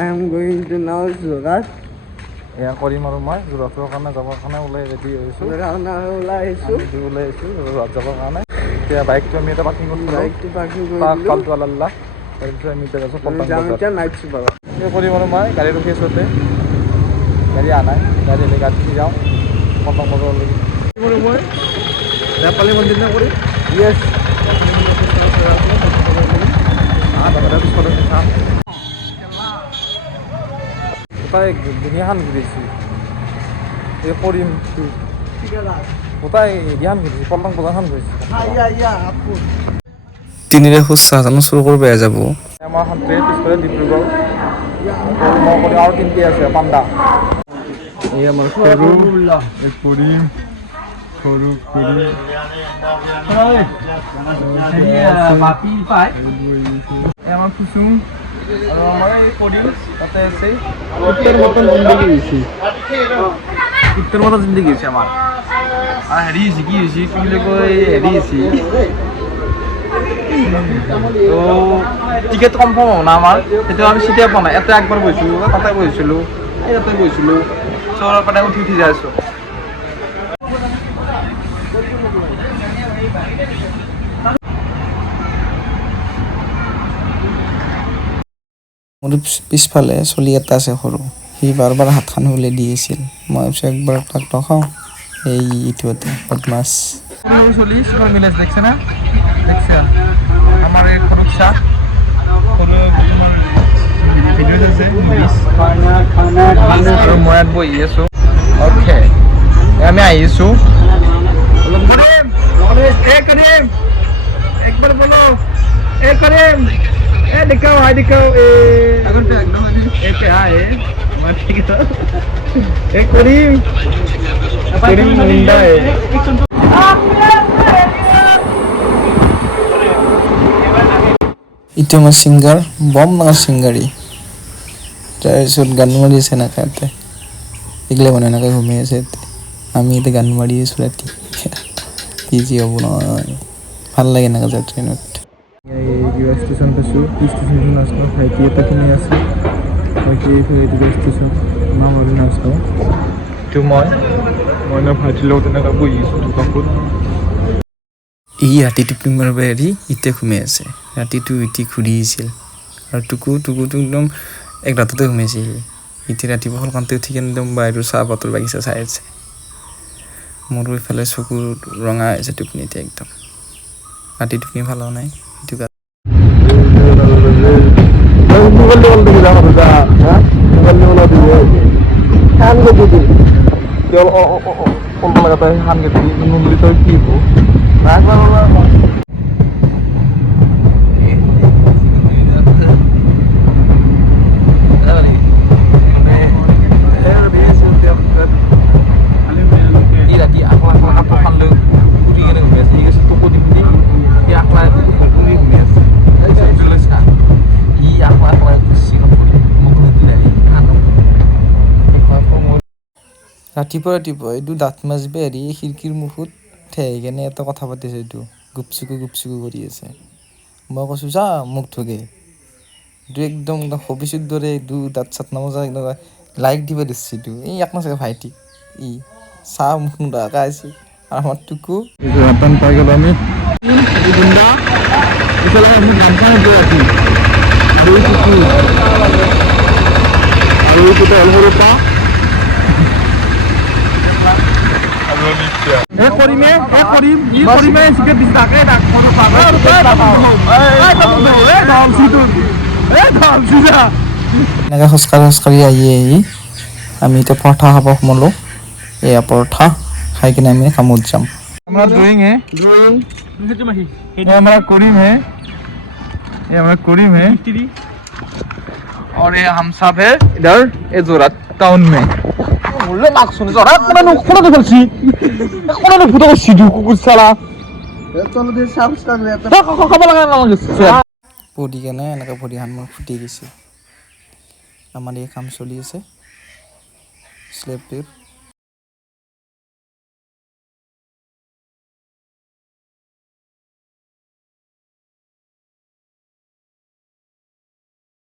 I am going to now Surat. এয়া কৰিম আৰু মই যোৰহাটৰ কাৰণে যাবৰ কাৰণে ওলাই ৰেডি হৈছোঁ ওলাই আহিছোঁ যাবৰ কাৰণে এতিয়া বাইকটো আমি এটা পাৰ্কিং কৰিছোঁ কালটো আল্লাহ তাৰপিছত আমি এতিয়া আছোঁ এই কৰিম আৰু মই গাড়ী ৰখি আছোঁ তাতে গাড়ী অহা নাই গাড়ী যাওঁ পল্টন বজাৰলৈকে মই নেপালী মন্দিৰ না কৰি য়েছ গোটাই দুনিয়াখন ঘূৰিছোঁ এই কৰিম গোটাই এৰিয়াখন ঘূৰিছোঁ পল্টন বজাৰখন ঘূৰিছোঁ তিনিৰে খোজ চাহজানো চুৰ কৰিব বেয়া যাব আমাৰ এখন ট্ৰেইন পিছফালে ডিব্ৰুগড় মই কৰি আৰু তিনিটি আছে পাণ্ডা এই আমাৰ সৰু এই কৰিম সৰু কৰি আমাৰ কুচুম আৰু আমাৰ এই কৰিম তাতে আছে উত্তৰ মতন জিন্দগী হৈছে আমাৰ আৰু হেৰি হৈছে কি হৈছে কি বুলি কয় হেৰি হৈছে তো টিকেট কনফাৰ্ম হ'ব না আমাৰ সেইটো আমি চিটিয়ে পোৱা নাই ইয়াতে একবাৰ গৈছিলোঁ তাতে গৈছিলোঁ ইয়াতে গৈছিলোঁ চৰৰ পৰা উঠি যাই আছোঁ মোৰ পিছফালে চলি এটা আছে সৰু সি বাৰ বাৰ হাতখন উলিয়াই দি আছিল মই ভাবিছোঁ একবাৰ তাক ৰখাওঁ এই ইটোতে বদমাছ চলি সুপাৰ ভিলেজ দেখছে না দেখছে আমাৰ এই সৰুকচা সৰু ভিডিঅ'ত আছে আৰু মই ইয়াত বহি আছোঁ অ'কে আমি আহিছোঁ একবাৰ বলো কৰিম दिखाओ हाय दिखाओ अगर पे एकदम पे हाय मैं ठीक है करीम मुंडा है ইটো আমাৰ ছিংগাৰ বম ডাঙৰ ছিংগাৰী তাৰপিছত গান মাৰি আছে এনেকৈ ইয়াতে এইগিলা মানে এনেকৈ ঘুমি আছে ইয়াতে আমি এতিয়া গান মাৰি আছোঁ ৰাতি কি যি হ'ব নহয় ভাল লাগে এনেকৈ যায় ট্ৰেইনত কিবা ষ্টেচন পাইছোঁ ষ্টেচনখন নাচাওঁ ভাইটি এটাখিনি আছে ভাইটি ষ্টেচন নাম আৰু নাচাওঁ এইটো মই ভাইটিৰ লগত এনেকৈ বহি আছোঁ দোকানটোত ই ৰাতি টোপনি মাৰিব এৰি ইতে ঘুমাই আছে ৰাতিটো ইতি ঘূৰি আহিছিল আৰু টুকুটো একদম এক ৰাততে ঘুমাইছে ইতি ৰাতিপুৱা সোনকালতে উঠি কেনে একদম বাহিৰৰ চাহপাতৰ বাগিচা চাই আছে মোৰো ইফালে চকুৰ ৰঙা হৈছে টোপনিতে একদম ৰাতি টোপনি ভাল হোৱা নাই সেইটো ৰাতিপুৱা এইটো দাঁত মাজিব এৰি খিৰিকীৰ মুখত ঠেহি কেনে এটা কথা পাতিছে এইটো গুপচুকু কৰি আছে মই কৈছোঁ যা মুখ ধুগে এইটো একদম হবিচৰ দৰে এইটো দাঁত চাত নামজা একদম লাইক দিব দিছে এইটো এই এক নাচাগে ভাইটি চাহ মুখ নোধোৱাকৈ আছে আৰু আমাৰ টুকু যোৰহাটন পাই গ'লোঁ আমি গুণ্ডা ইফালে আমি ধানখন ৰাতি আৰু এইটোতে হ'ল সৰু পা এনেকৈ খোজকাঢ়ি আহি আমি এতিয়া পৰঠা খাব সোমালোঁ এয়া পৰঠা খাই কিনে আমি কামত যাম हमारा ड्राइंग है ये हमारा करीम है और ये हम सब है इधर ये जोरहाट टाउन में बोले नाक सुने जोरहाट कोना तो बोलছি कोना तो ফুটো করছি কুকুর শালা চলো দে সাবস্ক্রাইব করে খাব লাগা না লাগছে পৰি কেনে এনেকৈ ভৰিখন মোৰ ফুটি গৈছে আমাৰ এই কাম চলি আছে স্লেবটোৰ